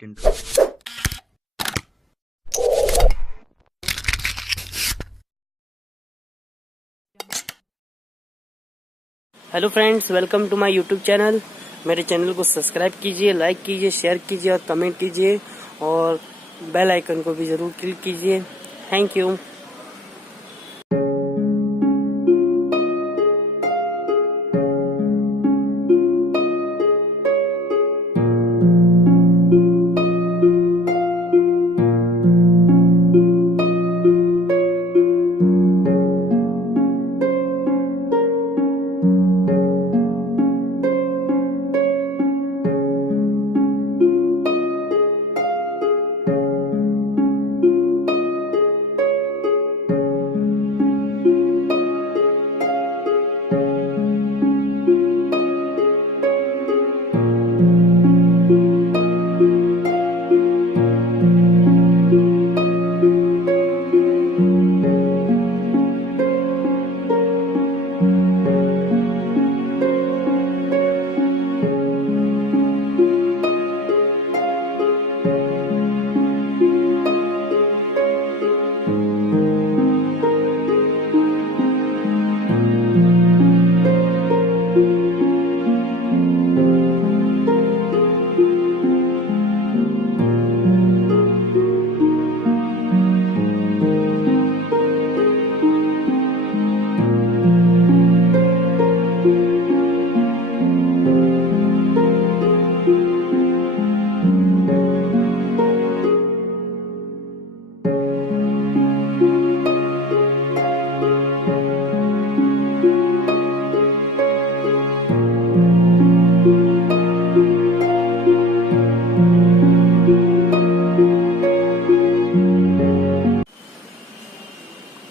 get into it. Hello friends, welcome to my YouTube channel. मेरे channel को subscribe कीजिए, like कीजिए, share कीजिए और कमेंट कीजिए और बेल आइकन को भी ज़रूर क्लिक कीजिए। Thank you.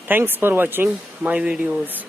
Thanks for watching my videos.